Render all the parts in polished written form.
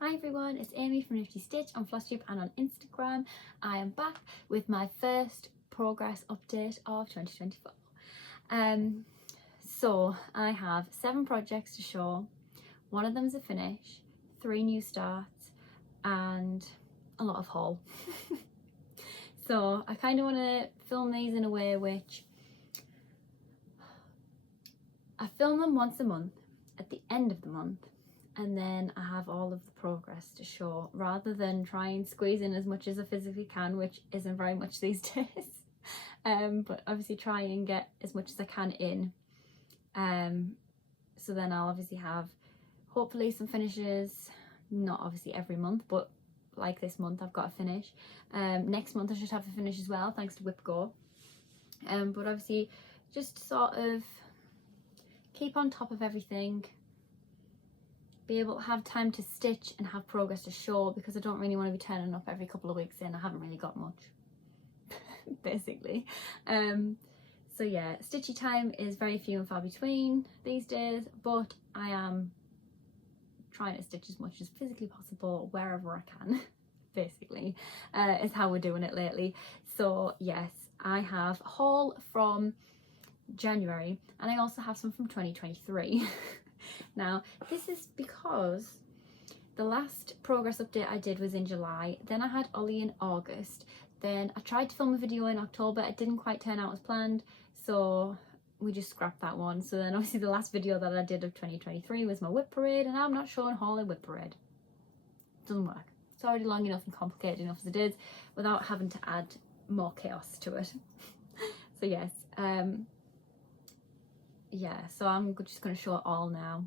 Hi everyone, it's Amy from Nifty Stitch on Flosstube and on Instagram. I am back with my first progress update of 2024. So I have 7 projects to show. One of them's a finish, 3 new starts and a lot of haul. So I kind of want to film these in a way which I film them once a month at the end of the month, and then I have all of the progress to show, rather than try and squeeze in as much as I physically can, which isn't very much these days. But obviously try and get as much as I can in. So then I'll obviously have hopefully some finishes, not obviously every month, but like this month I've got a finish. Next month I should have a finish as well, thanks to Whip Go. But obviously just sort of keep on top of everything, be able to have time to stitch and have progress to show, because I don't really want to be turning up every couple of weeks in. I haven't really got much basically. So yeah, stitchy time is very few and far between these days, but I am trying to stitch as much as physically possible wherever I can basically, is how we're doing it lately. So yes, I have a haul from January and I also have some from 2023. Now this is because the last progress update I did was in July, then I had Ollie in August, then I tried to film a video in October, it didn't quite turn out as planned, so we just scrapped that one. So then obviously the last video that I did of 2023 was my whip parade, and I'm not showing haul in whip parade. Doesn't work. It's already long enough and complicated enough as it is without having to add more chaos to it. So yes, yeah, so I'm just going to show it all now.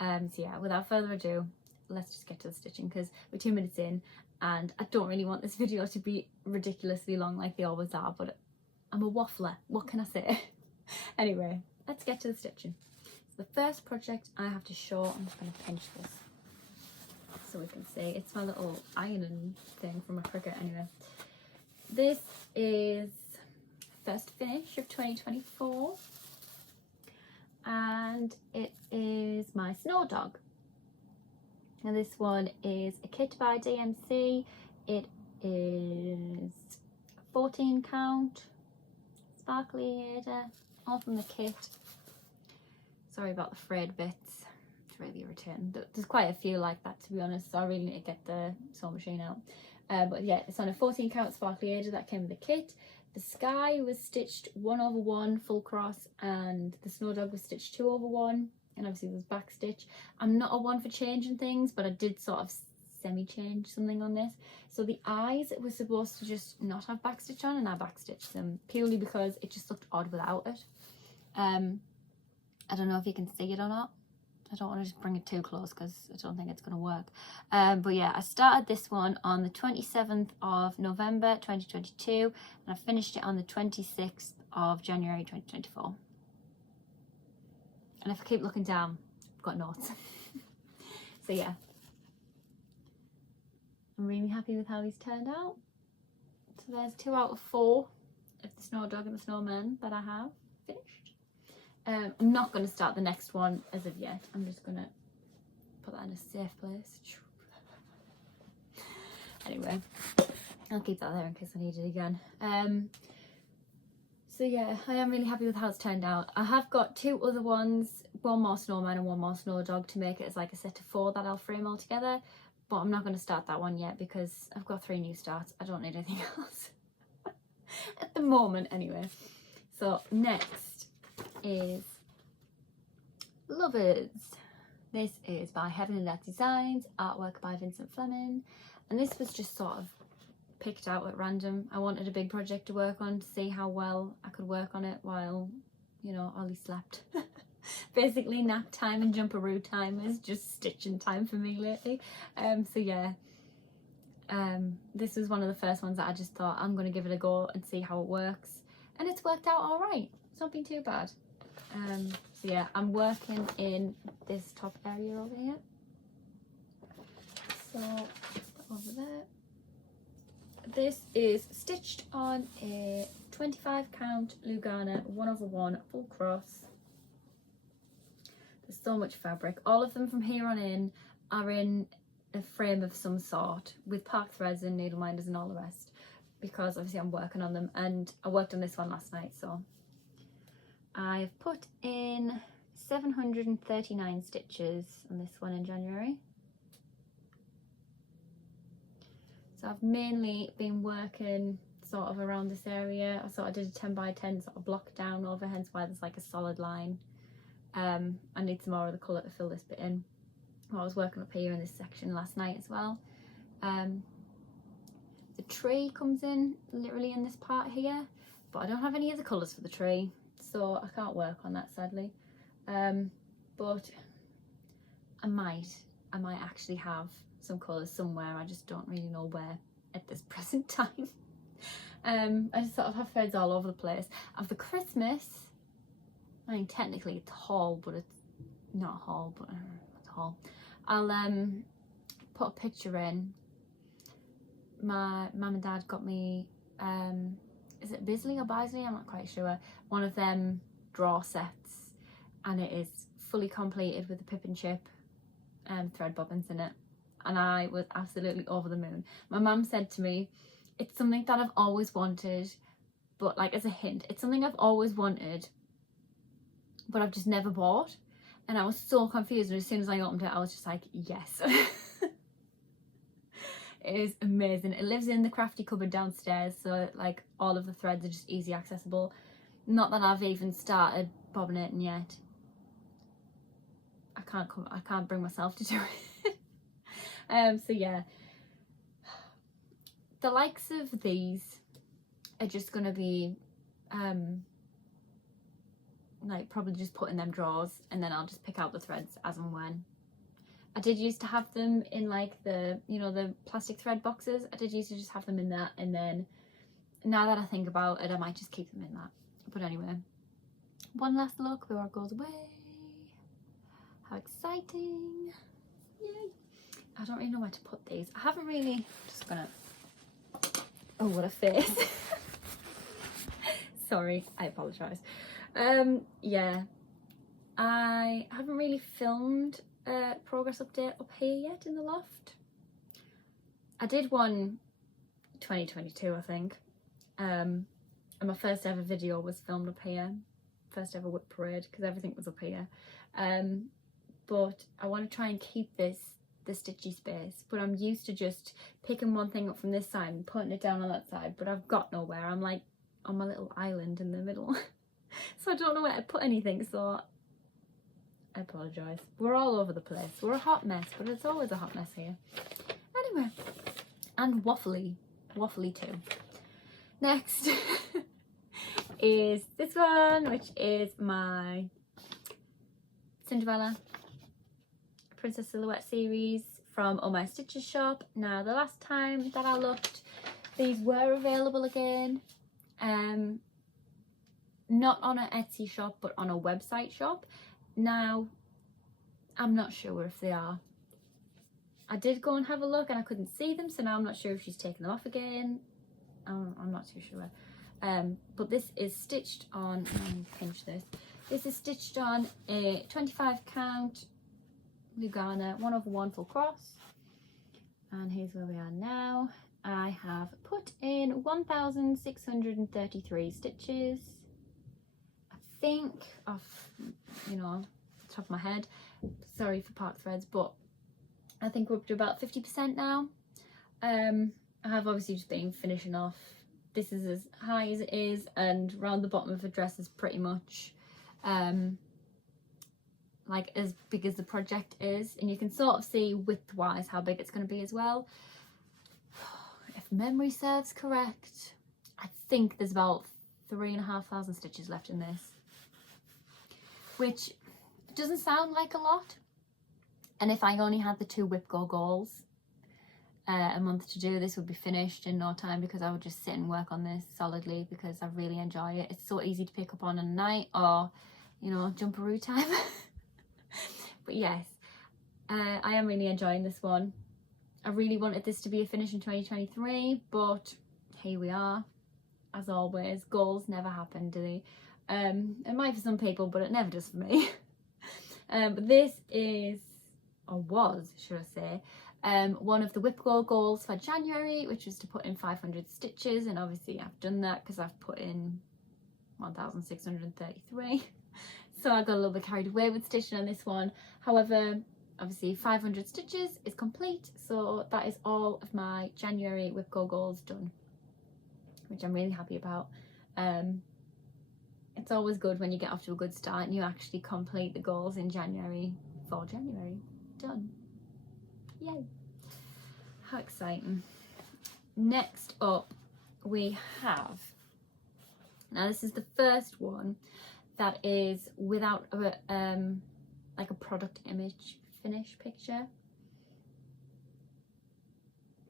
So yeah, without further ado, let's just get to the stitching, because we're 2 minutes in and I don't really want this video to be ridiculously long like they always are, but I'm a waffler, what can I say? Anyway, let's get to the stitching. So the first project I have to show, I'm just going to pinch this so we can see. It's my little ironing thing from a Cricut anyway. This is first finish of 2024. And it is my snow dog. Now this one is a kit by DMC. It is 14 count, sparkly adder, all from the kit. Sorry about the frayed bits, it's really irritating. There's quite a few like that, to be honest, so I really need to get the sewing machine out. But yeah, it's on a 14 count sparkly adder that came with the kit. The sky was stitched 1/1 full cross, and the snow dog was stitched 2/1, and obviously there was back stitch. I'm not a one for changing things, but I did sort of semi-change something on this. So the eyes were supposed to just not have back stitch on, and I back stitched them purely because it just looked odd without it. I don't know if you can see it or not. I don't want to just bring it too close because I don't think it's going to work. But yeah, I started this one on the 27th of November 2022 and I finished it on the 26th of January 2024. And if I keep looking down, I've got notes. So yeah, I'm really happy with how these turned out. So there's 2 out of 4 of the snow dog and the snowman that I have finished. I'm not going to start the next one as of yet. I'm just going to put that in a safe place. Anyway, I'll keep that there in case I need it again. So yeah, I am really happy with how it's turned out. I have got 2 other ones, 1 more snowman and 1 more snow dog, to make it as like a set of 4 that I'll frame all together. But I'm not going to start that one yet because I've got 3 new starts. I don't need anything else at the moment anyway. So next is Lovers. This is by CannyLittelFox, artwork by Vincent Fleming, and this was just sort of picked out at random. I wanted a big project to work on to see how well I could work on it while, you know, Ollie slept. Basically nap time and jumperoo time is just stitching time for me lately. So yeah, this was one of the first ones that I just thought I'm going to give it a go and see how it works, and it's worked out all right. It's not been too bad. So yeah, I'm working in this top area over here. So over there. This is stitched on a 25 count Lugana 1/1 full cross. There's so much fabric. All of them from here on in are in a frame of some sort with park threads and needle minders and all the rest, because obviously I'm working on them, and I worked on this one last night. So I've put in 739 stitches on this one in January. So I've mainly been working sort of around this area. I sort of did a 10 by 10 sort of block down over, hence why there's like a solid line. I need some more of the colour to fill this bit in. Well, I was working up here in this section last night as well. The tree comes in literally in this part here, but I don't have any of the colours for the tree, so I can't work on that sadly. But I might actually have some colours somewhere. I just don't really know where at this present time. I just sort of have threads all over the place. And for Christmas, I mean technically it's a haul, but it's not a haul, but it's a haul. I'll put a picture in. My mum and dad got me, is it Bisley or Bisley? I'm not quite sure. One of them draw sets, and it is fully completed with the pip and chip thread bobbins in it. And I was absolutely over the moon. My mum said to me, it's something that I've always wanted, but like as a hint, it's something I've always wanted, but I've just never bought. And I was so confused, and as soon as I opened it, I was just like, yes. It is amazing. It lives in the crafty cupboard downstairs, so like all of the threads are just easy accessible. Not that I've even started bobbinating yet. I can't bring myself to do it. So yeah, the likes of these are just gonna be like probably just put in them drawers, and then I'll just pick out the threads as and when. I did used to have them in like the, you know, the plastic thread boxes. I did used to just have them in that, and then now that I think about it, I might just keep them in that. But anyway, one last look before it goes away. How exciting. Yay. I don't really know where to put these. I haven't really, just gonna, oh what a face. Sorry, I apologise. Yeah, I haven't really filmed a progress update up here yet in the loft. I did one 2022 I think, and my first ever video was filmed up here, first ever whip parade, because everything was up here. But I want to try and keep this the stitchy space, but I'm used to just picking one thing up from this side and putting it down on that side, but I've got nowhere. I'm like on my little island in the middle. So I don't know where to put anything, so I apologise. We're all over the place. We're a hot mess, but it's always a hot mess here. Anyway, and waffly too. Next is this one, which is my Cinderella Princess Silhouette series from Oh My Stitches shop. Now, the last time that I looked, these were available again. Not on an Etsy shop, but on a website shop. Now, I'm not sure if they are. I did go and have a look and I couldn't see them, so now I'm not sure if she's taken them off again. I'm not too sure. But this is stitched on, pinch this. This is stitched on a 25 count Lugana 1/1 full cross. And here's where we are now. I have put in 1,633 stitches. I think off, you know, the top of my head, sorry for park threads, but I think we're up to about 50% now. I have obviously just been finishing off. This is as high as it is, and round the bottom of the dress is pretty much like as big as the project is, and you can sort of see width wise how big it's going to be as well. If memory serves correct, I think there's about 3,500 stitches left in this, which doesn't sound like a lot. And if I only had the 2 whip go goals a month to do, this would be finished in no time, because I would just sit and work on this solidly because I really enjoy it. It's so easy to pick up on a night, or, you know, jumperoo time. But yes, I am really enjoying this one. I really wanted this to be a finish in 2023, but here we are. As always, goals never happen, do they? It might for some people, but it never does for me. But this is, or was, should I say, one of the whip goals for January, which was to put in 500 stitches, and obviously I've done that because I've put in 1,633. So I got a little bit carried away with stitching on this one. However, obviously 500 stitches is complete, so that is all of my January whip goals done, which I'm really happy about. It's always good when you get off to a good start and you actually complete the goals in January for January. Done. Yay. How exciting. Next up we have, now this is the first one that is without a like a product image finish picture,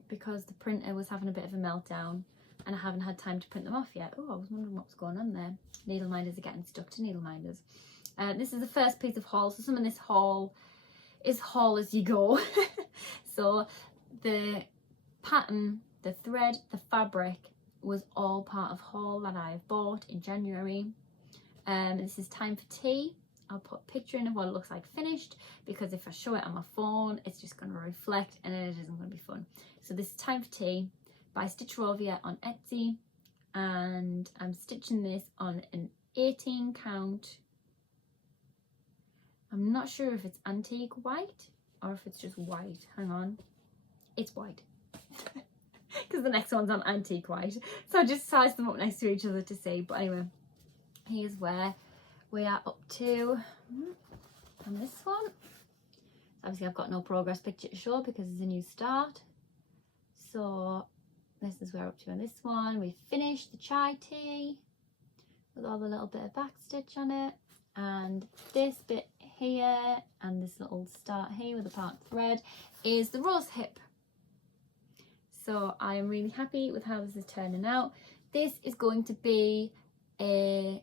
because the printer was having a bit of a meltdown and I haven't had time to print them off yet. Oh, I was wondering what was going on there. Needle minders are getting stuck to needle minders. This is the first piece of haul, so some of this haul is haul as you go. So the pattern, the thread, the fabric was all part of haul that I've bought in January. This is Time for Tea. I'll put a picture in of what it looks like finished, because if I show it on my phone it's just going to reflect and it isn't going to be fun. So this is Time for Tea by Stitchrovia on Etsy, and I'm stitching this on an 18 count. I'm not sure if it's antique white or if it's just white. Hang on, it's white because the next one's on antique white, so I just sized them up next to each other to see. But anyway, here's where we are up to on this one. Obviously I've got no progress picture to show because it's a new start, so this is where we're up to on this one. We finished the chai tea with all the little bit of back stitch on it, and this bit here and this little start here with the part thread is the rose hip. So I am really happy with how this is turning out. This is going to be a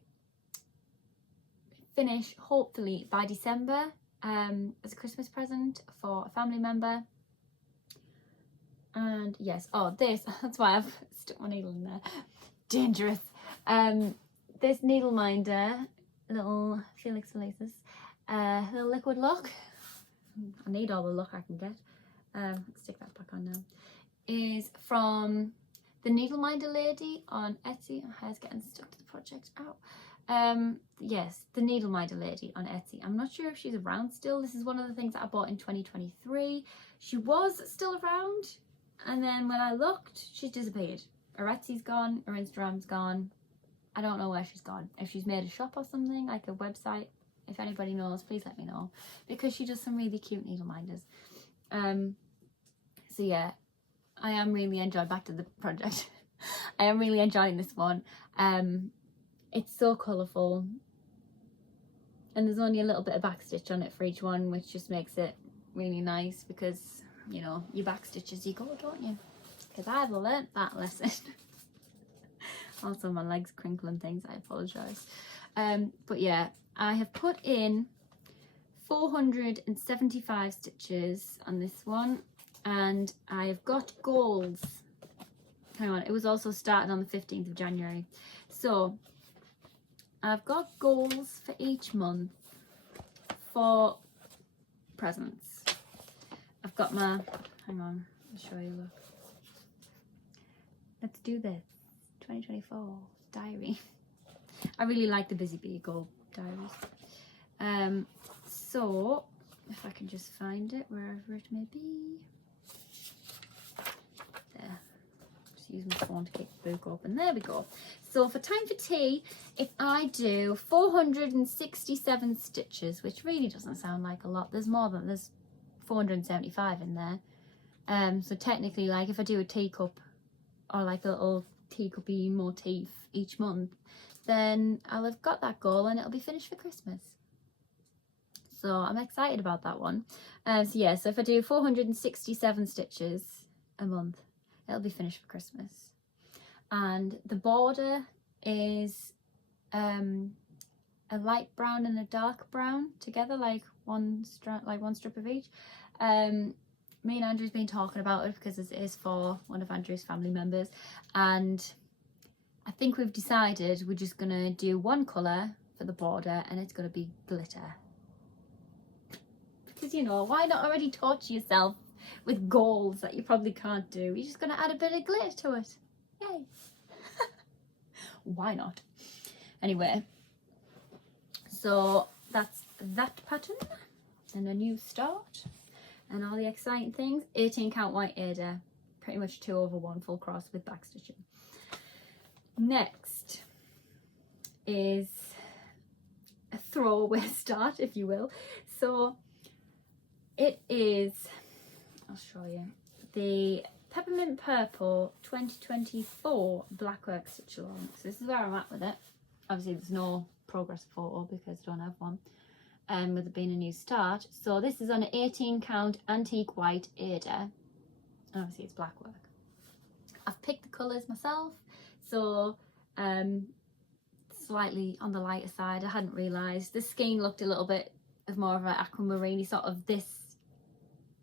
finish hopefully by December, as a Christmas present for a family member. And yes, oh this, that's why I've stuck my needle in there, dangerous. This needle minder, little Felix Felicis, little liquid lock, I need all the luck I can get, let's stick that back on now, is from the needle minder lady on Etsy. My hair's getting stuck to the project. Ow. Yes, the needle minder lady on Etsy. I'm not sure if she's around still. This is one of the things that I bought in 2023. She was still around, and then when I looked, she's disappeared. Her Etsy's gone, her Instagram's gone. I don't know where she's gone. If she's made a shop or something, like a website, if anybody knows, please let me know, because she does some really cute needle minders. So yeah, I am really enjoying, back to the project. I am really enjoying this one. It's so colourful, and there's only a little bit of back stitch on it for each one, which just makes it really nice, because you know, you back stitch as you go, don't you? Because I've learnt that lesson. Also my legs crinkle and things, I apologise. But yeah, I have put in 475 stitches on this one, and I've got goals. Hang on, it was also started on the 15th of January. So I've got goals for each month for presents. I've got my, hang on, I'll show you, look. Let's do this. 2024 diary. I really like the Busy Bee goal diaries. So if I can just find it wherever it may be. There. Just use my phone to kick the book open. There we go. So for Time for Tea, if I do 467 stitches, which really doesn't sound like a lot, there's more than, there's 475 in there. So technically, like if I do a teacup or like a little teacuppy motif each month, then I'll have got that goal and it'll be finished for Christmas. So I'm excited about that one. So yeah, so if I do 467 stitches a month, it'll be finished for Christmas. And the border is a light brown and a dark brown together, like one strip of each. Me and Andrew's been talking about it because it is for one of Andrew's family members, and I think we've decided we're just gonna do one colour for the border, and it's gonna be glitter. Because, you know, why not already torture yourself with goals that you probably can't do. You're just going to add a bit of glitter to it. Yay. Why not? Anyway, so that's that pattern and a new start and all the exciting things. 18 count white Ada, pretty much 2 over 1 full cross with back stitching. Next is a throwaway start, if you will. So it is, I'll show you, the Peppermint Purple 2024 Blackwork Stitch Along. So this is where I'm at with it. Obviously there's no progress photo because I don't have one, with it being a new start. So this is on an 18 count antique white Ada, and obviously it's blackwork. I've picked the colours myself, so slightly on the lighter side. I hadn't realised the skein looked a little bit of more of an aquamarine sort of this,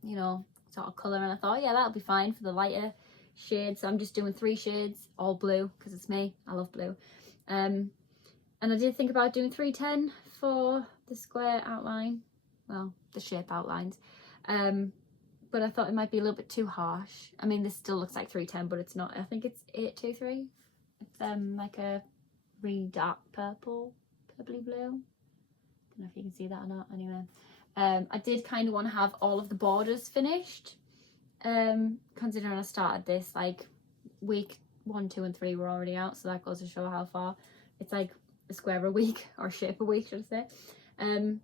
you know, sort of colour, and I thought, yeah, that'll be fine for the lighter shade. So I'm just doing 3 shades, all blue, because it's me, I love blue. And I did think about doing 310 for the square outline, well, the shape outlines, but I thought it might be a little bit too harsh. I mean, this still looks like 310, but it's not. I think it's 823. It's like a really dark purple, purpley blue. Don't know if you can see that or not. Anyway, I did kind of want to have all of the borders finished, considering I started this like week 1, 2 and 3 were already out, so that goes to show how far. It's like a square a week, or shape a week, should I say.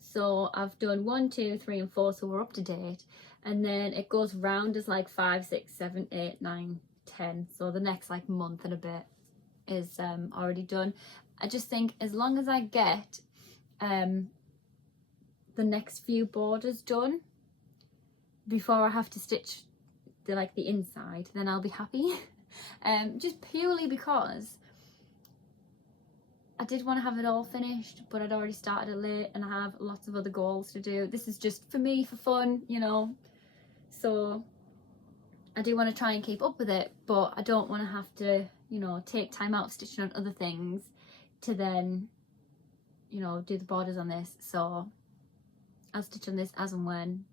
So I've done 1, 2, 3 and 4, so we're up to date, and then it goes round as like 5, 6, 7, 8, 9, 10. So the next like month and a bit is already done. I just think as long as I get the next few borders done before I have to stitch the inside, then I'll be happy. Just purely because I did want to have it all finished, but I'd already started it late and I have lots of other goals to do. This is just for me, for fun, you know, so I do want to try and keep up with it, but I don't want to have to, you know, take time out of stitching on other things to then, you know, do the borders on this. So I'll stitch on this as and when,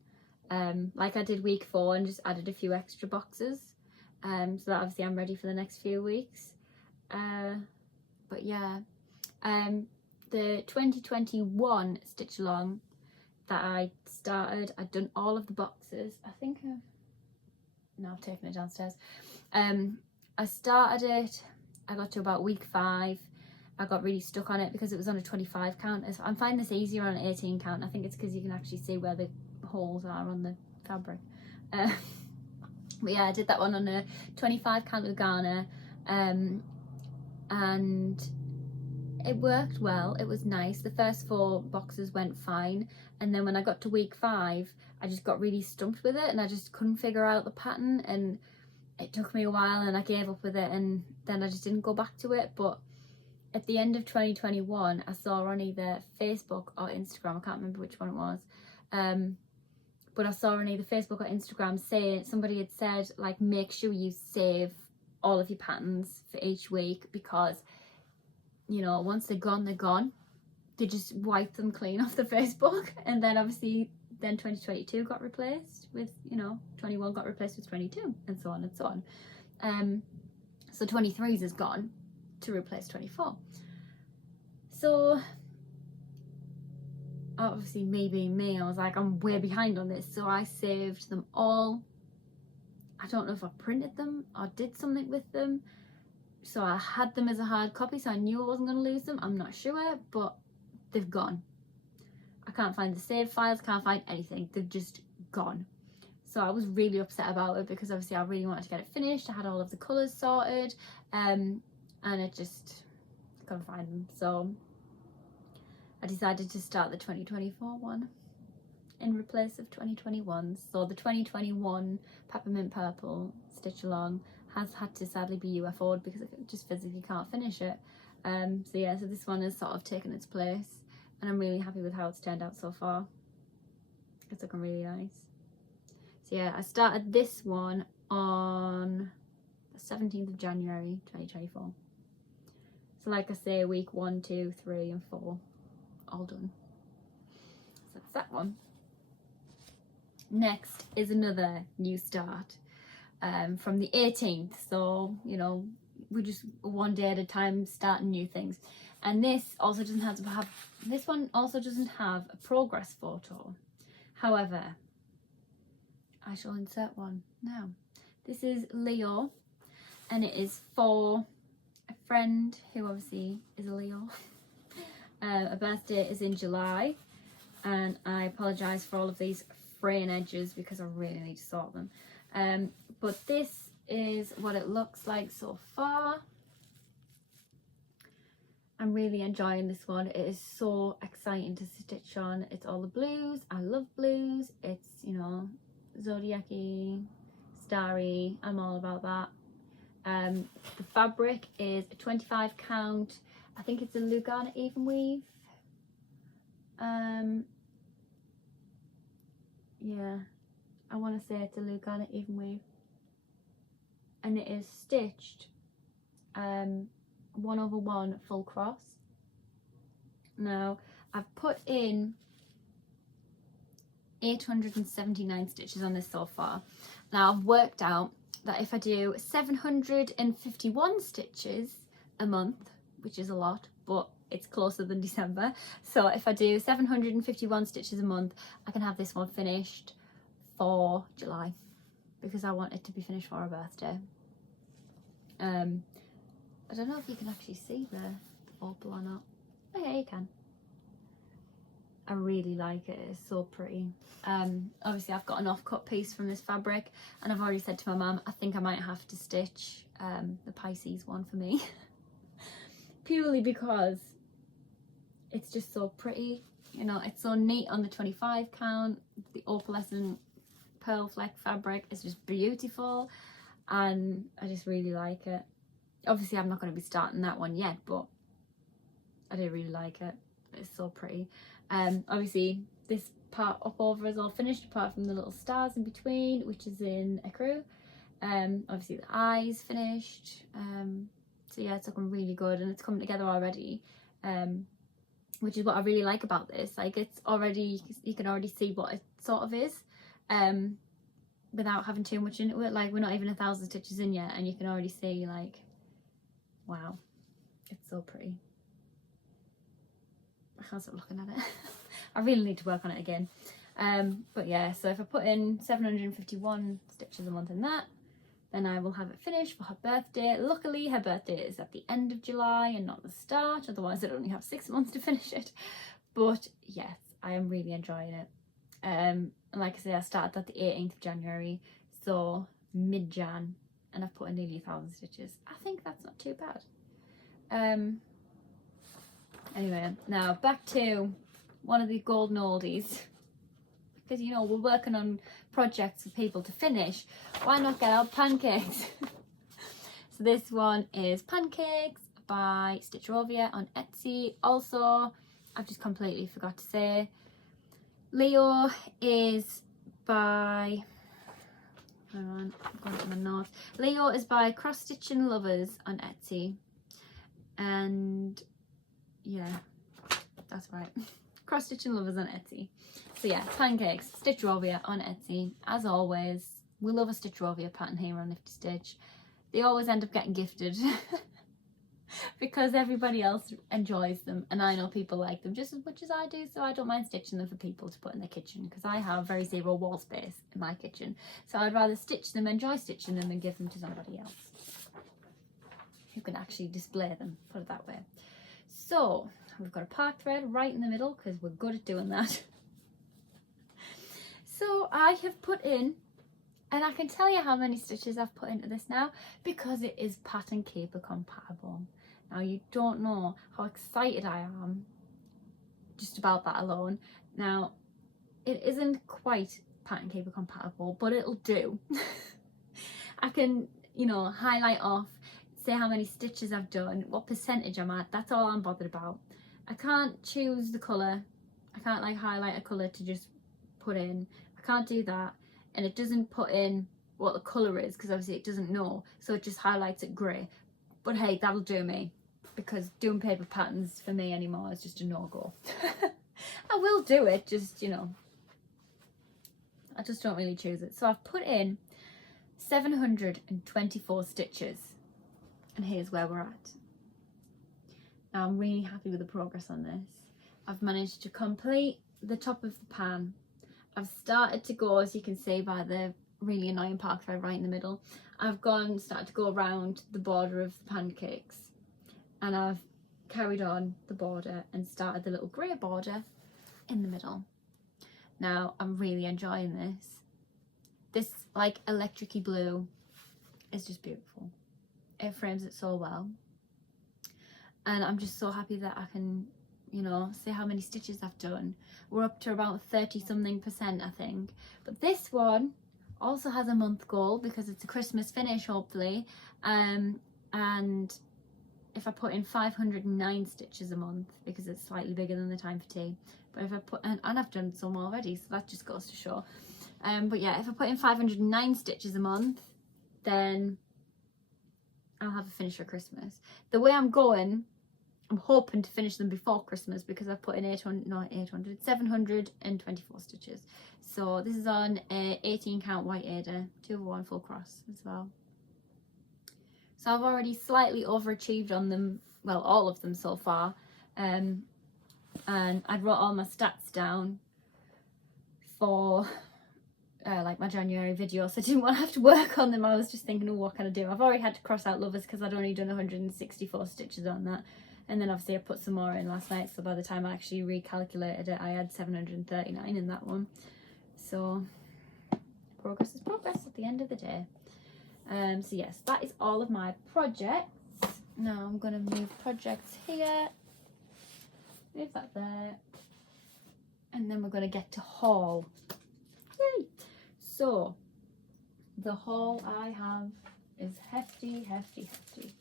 like I did week 4 and just added a few extra boxes, so that obviously I'm ready for the next few weeks. But yeah, the 2021 stitch along that I started, I'd done all of the boxes. I think I've taken it downstairs. I started it, I got to about week 5. I got really stuck on it because it was on a 25 count. I'm finding this easier on an 18 count. I think it's because you can actually see where the holes are on the fabric. But yeah, I did that one on a 25 count with Garner, and it worked well. It was nice. The first 4 boxes went fine, and then when I got to week 5 I just got really stumped with it and I just couldn't figure out the pattern, and it took me a while and I gave up with it, and then I just didn't go back to it. But at the end of 2021 I saw on either Facebook or Instagram, I can't remember which one it was, but I saw on either Facebook or Instagram saying, somebody had said like, make sure you save all of your patterns for each week, because you know, once they're gone, they're gone. They just wipe them clean off the Facebook. And then obviously then 2022 got replaced with, you know, 21 got replaced with 22, and so on and so on. So 23's is gone to replace 24. So obviously me being me, I was like, I'm way behind on this, so I saved them all. I don't know if I printed them or did something with them, so I had them as a hard copy, so I knew I wasn't going to lose them. I'm not sure, but they've gone. I can't find the saved files, can't find anything. They've just gone. So I was really upset about it, because obviously I really wanted to get it finished. I had all of the colours sorted, and it just couldn't find them. So I decided to start the 2024 one in replace of 2021. So the 2021 Peppermint Purple Stitch Along has had to sadly be UFO'd because I just physically can't finish it. So yeah, so this one has sort of taken its place, and I'm really happy with how it's turned out so far. It's looking really nice. So yeah, I started this one on the 17th of January 2024. So like I say, week 1, 2, 3 and 4 all done. So that's that one. Next is another new start from the 18th. So, you know, we're just one day at a time starting new things. And this also doesn't have this one also doesn't have a progress photo. However, I shall insert one now. This is Leo, and it is for a friend who obviously is a Leo. A birthday is in July, and I apologise for all of these fraying edges because I really need to sort them. But this is what it looks like so far. I'm really enjoying this one. It is so exciting to stitch on. It's all the blues. I love blues. It's, you know, zodiac-y, starry. I'm all about that. The fabric is a 25 count. I think it's a Lugana even weave. Yeah, I want to say it's a Lugana even weave. And it is stitched 1/1 full cross. Now I've put in 879 stitches on this so far. Now I've worked out that if I do 751 stitches a month, which is a lot, but it's closer than December, so if I do 751 stitches a month, I can have this one finished for July, because I want it to be finished for her birthday. I don't know if you can actually see the opal or not. Oh yeah, you can. I really like it. It's so pretty. Obviously I've got an off-cut piece from this fabric, and I've already said to my mum I think I might have to stitch the Pisces one for me. Purely because it's just so pretty, you know, it's so neat on the 25 count. The opalescent pearl fleck fabric is just beautiful, and I just really like it. Obviously I'm not going to be starting that one yet, but I do really like it. It's so pretty. Obviously this part up over is all finished apart from the little stars in between, which is in ecru. Obviously the eyes finished. So yeah, it's looking really good, and it's coming together already, which is what I really like about this. Like, it's already, you can already see what it sort of is, without having too much into it. Like, we're not even 1,000 stitches in yet, and you can already see, like, wow, it's so pretty. I can't stop looking at it. I really need to work on it again. But yeah, so if I put in 751 stitches a month in that, then I will have it finished for her birthday. Luckily her birthday is at the end of July and not the start, otherwise I'd only have 6 months to finish it. But yes, I am really enjoying it. And like I say, I started at the 18th of January, so mid-Jan, and I've put in nearly 1,000 stitches. I think that's not too bad. Anyway, now back to one of the golden oldies, because, you know, we're working on projects for people to finish. Why not get out pancakes? So this one is Pancakes by Stitchrovia on Etsy. Also, I've just completely forgot to say, Leo is by, hang on, I'm going to my notes. Leo is by CrossStitchingLovers on Etsy. And yeah, that's right. CrossStitchingLovers on Etsy. So yeah, Pancakes, Stitchrovia on Etsy. As always, we love a Stitchrovia pattern here on Nifty Stitch. They always end up getting gifted because everybody else enjoys them, and I know people like them just as much as I do, so I don't mind stitching them for people to put in their kitchen, because I have very zero wall space in my kitchen. So I'd rather stitch them, enjoy stitching them, than give them to somebody else who can actually display them, put it that way. So we've got a park thread right in the middle because we're good at doing that. So I have put in, and I can tell you how many stitches I've put into this now, because it is pattern keeper compatible. Now, you don't know how excited I am just about that alone. Now, it isn't quite pattern keeper compatible, but it'll do. I can, you know, highlight off, say how many stitches I've done, what percentage I'm at. That's all I'm bothered about. I can't choose the colour. I can't like highlight a colour to just put in. I can't do that. And it doesn't put in what the colour is, because obviously it doesn't know, so it just highlights it grey. But hey, that'll do me, because doing paper patterns for me anymore is just a no-go. I will do it, just, you know, I just don't really choose it. So I've put in 724 stitches, and here's where we're at. Now I'm really happy with the progress on this. I've managed to complete the top of the pan. I've started to go, as you can see by the really annoying park thread right in the middle, I've started to go around the border of the pancakes, and I've carried on the border and started the little grey border in the middle. Now I'm really enjoying this. This like electric-y blue is just beautiful. It frames it so well, and I'm just so happy that I can, you know, see how many stitches I've done. We're up to about 30 something% I think, but this one also has a month goal because it's a Christmas finish hopefully, and if I put in 509 stitches a month, because it's slightly bigger than the time for tea, but if I put, and I've done some already, so that just goes to show, but yeah, if I put in 509 stitches a month, then I'll have a finish for Christmas. The way I'm going, I'm hoping to finish them before Christmas because I've put in 724 stitches. So this is on a 18 count white Ada, 2/1 full cross as well. So I've already slightly overachieved on them, well, all of them so far. And I wrote all my stats down for like my January video, so I didn't want to have to work on them. I was just thinking, oh, what can I do? I've already had to cross out Lovers because I'd only done 164 stitches on that. And then obviously I put some more in last night, so by the time I actually recalculated it, I had 739 in that one. So progress is progress at the end of the day. So yes, that is all of my projects. Now I'm going to move projects here, move that there, and then we're going to get to haul. Yay! So the haul I have is hefty, hefty, hefty.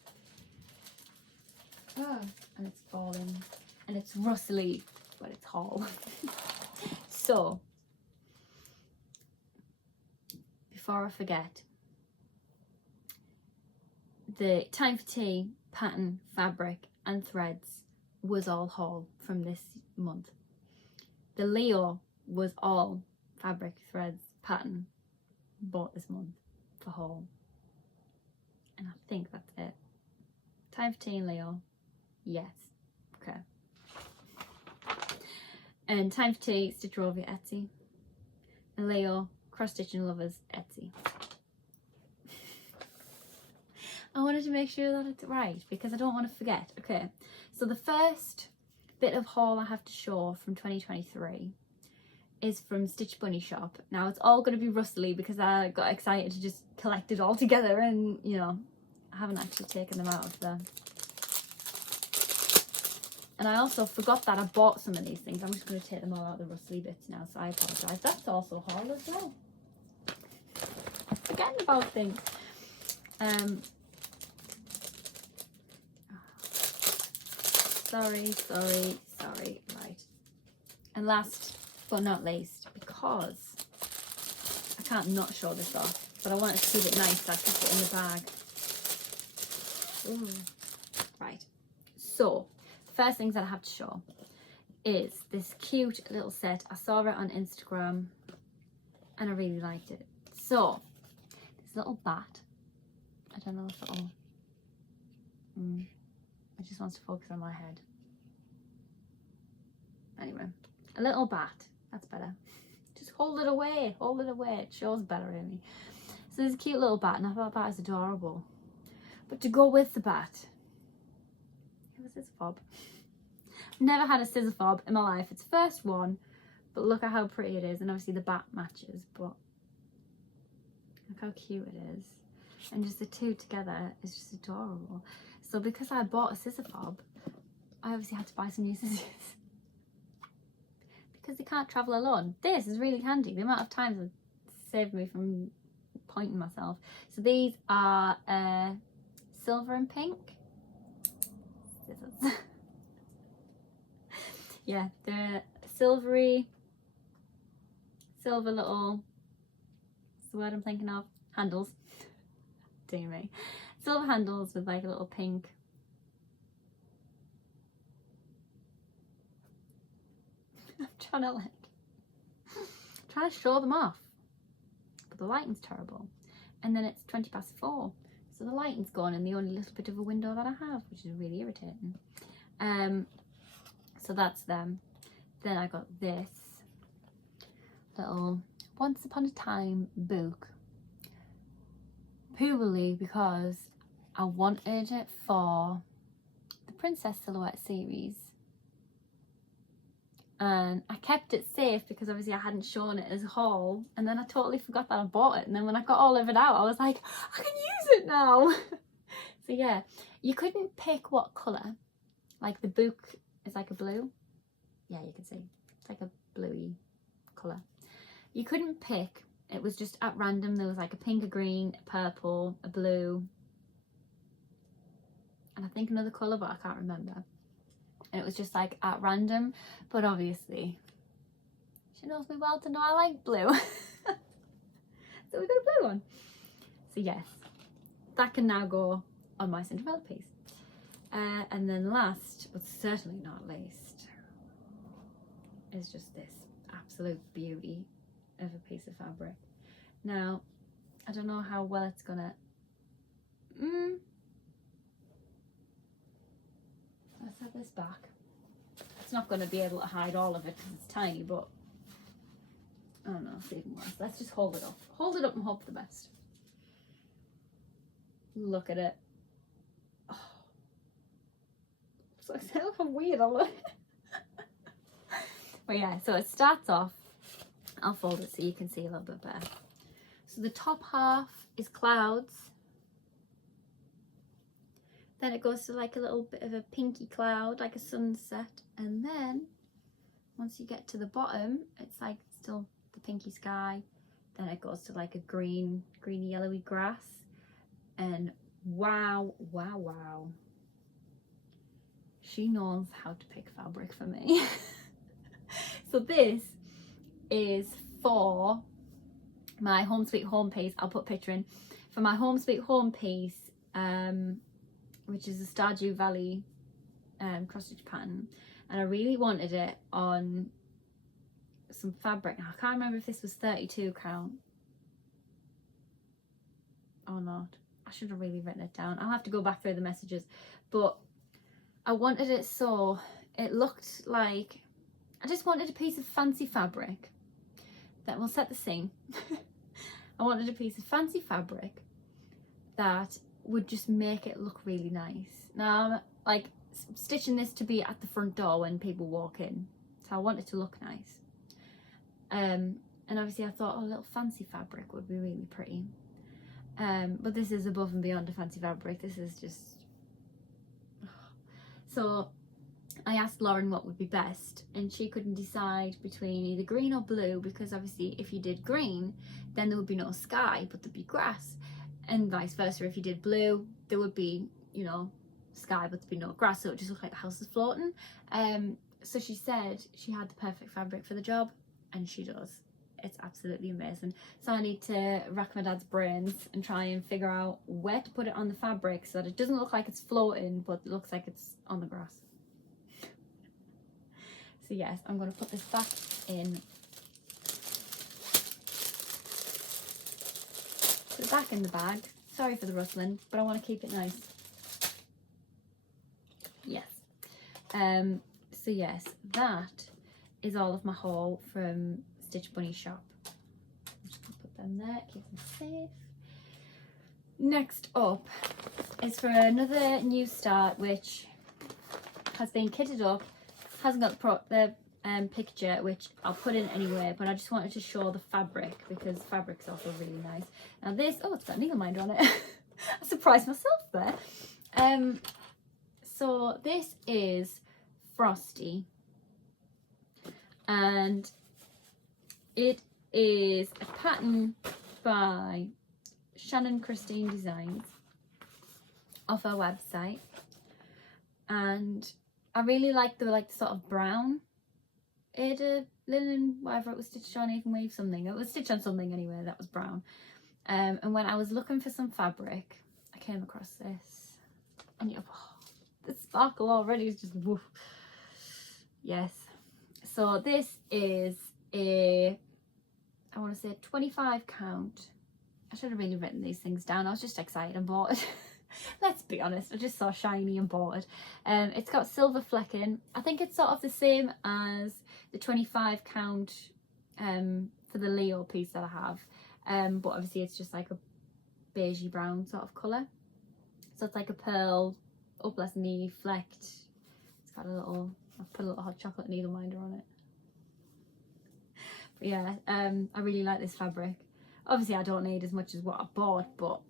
Oh, and it's falling, and it's rustly, but it's haul. So before I forget, the Time for Tea pattern, fabric and threads was all haul from this month. The Leo was all fabric, threads, pattern, bought this month for haul. And I think that's it. Time for Tea and Leo, yes, okay. And Time for Tea, Stitchrovia, Etsy. And Leo, CrossStitchingLovers, Etsy. I wanted to make sure that it's right because I don't want to forget. Okay, so the first bit of haul I have to show from 2023 is from Stitch Bunny Shop. Now it's all going to be rustly because I got excited to just collect it all together, and you know, I haven't actually taken them out of there. And I also forgot that I bought some of these things. I'm just going to take them all out of the rustly bits now, so I apologise. That's also haul as well. Forgetting about things. Sorry, right. And last but not least, because I can't not show this off, but I wanted to keep it nice, so I kept it in the bag. Ooh. Right, so the first things that I have to show is this cute little set. I saw it on Instagram and I really liked it. So this little bat, I don't know if it'll it just wants to focus on my head. Anyway, a little bat, that's better. Just hold it away, it shows better really. So there's a cute little bat, and I thought that was adorable. But to go with the bat, it was a scissor fob. Never had a scissor fob in my life. It's the first one, but look at how pretty it is, and obviously the bat matches, but look how cute it is. And just the two together is just adorable. So because I bought a scissor fob, I obviously had to buy some new scissors. Because they can't travel alone. This is really handy. The amount of times it saved me from pointing myself. So these are silver and pink scissors. Yeah, they're silver little, what's the word I'm thinking of? Handles. Dear me. Silver handles with like a little pink. I'm trying to show them off. but the lighting's terrible. And then it's 4:20, so the lighting's gone and the only little bit of a window that I have, which is really irritating. So that's them. Then I got this little Once Upon a Time book, purely because I wanted it for the Princess Silhouette series, and I kept it safe because obviously I hadn't shown it as a haul, and then I totally forgot that I bought it, and then when I got all of it out I was like, I can use it now. So yeah, you couldn't pick what colour. Like the book is like a blue, yeah, you can see it's like a bluey colour. You couldn't pick, it was just at random. There was like a pink, a green, a purple, a blue, and I think another colour, but I can't remember. And it was just like at random, but obviously she knows me well to know I like blue. So we got a blue one. So yes, that can now go on my Cinderella piece. And then last, but certainly not least, is just this absolute beauty of a piece of fabric. Now, I don't know how well it's gonna... Let's have this back. It's not going to be able to hide all of it because it's tiny, but I don't know, it's even worse. Let's just hold it up. Hold it up and hope for the best. Look at it. Oh. So look how weird I look. But yeah, so it starts off, I'll fold it so you can see a little bit better. So the top half is clouds. Then it goes to like a little bit of a pinky cloud, like a sunset. And then once you get to the bottom, it's like still the pinky sky. Then it goes to like a greeny yellowy grass. And wow, wow, wow. She knows how to pick fabric for me. So this is for my Home Sweet Home piece. I'll put a picture in. For my Home Sweet Home piece, which is a Stardew Valley cross-stitch pattern, and I really wanted it on some fabric. I can't remember if this was 32 count or not. I should have really written it down. I'll have to go back through the messages, but I wanted it so it looked like, I just wanted a piece of fancy fabric that will set the scene. I wanted a piece of fancy fabric that would just make it look really nice. Now I'm like stitching this to be at the front door when people walk in, so I want it to look nice. And obviously I thought, oh, a little fancy fabric would be really pretty. But this is above and beyond a fancy fabric. This is just... So I asked Lauren what would be best, and she couldn't decide between either green or blue, because obviously if you did green then there would be no sky but there'd be grass, and vice versa. If you did blue there would be, you know, sky but there'd be no grass, so it just looked like the house is floating. So she said she had the perfect fabric for the job, and she does. It's absolutely amazing. So I need to rack my dad's brains and try and figure out where to put it on the fabric so that it doesn't look like it's floating but it looks like it's on the grass. So yes, I'm going to put this back in. Put it back in the bag. Sorry for the rustling, but I want to keep it nice. Yes. So yes, that is all of my haul from Stitch Bunny shop. I'm just going to put them there, keep them safe. Next up is for another new start, which has been kitted up. Hasn't got the picture, which I'll put in anyway, but I just wanted to show the fabric because fabric's also really nice. Now this, oh, it's got a needle minder on it. I surprised myself there. So this is Frosty, and it is a pattern by Shannon Designs off her website, and I really like the sort of brown Ada linen, whatever it was stitched on, even weave something. It was stitched on something anyway that was brown. And when I was looking for some fabric, I came across this, and the sparkle already is just woof. Yes. So this is a I want to say 25 count. I should have really written these things down. I was just excited and bought it. Let's be honest, I just saw shiny and bought it. It's got silver flecking. I think it's sort of the same as the 25 count for the Leo piece that I have. But obviously it's just like a beigey brown sort of colour. So it's like a pearl, upless knee, flecked. It's got a little, I've put a little hot chocolate needle minder on it. But yeah, I really like this fabric. Obviously I don't need as much as what I bought, but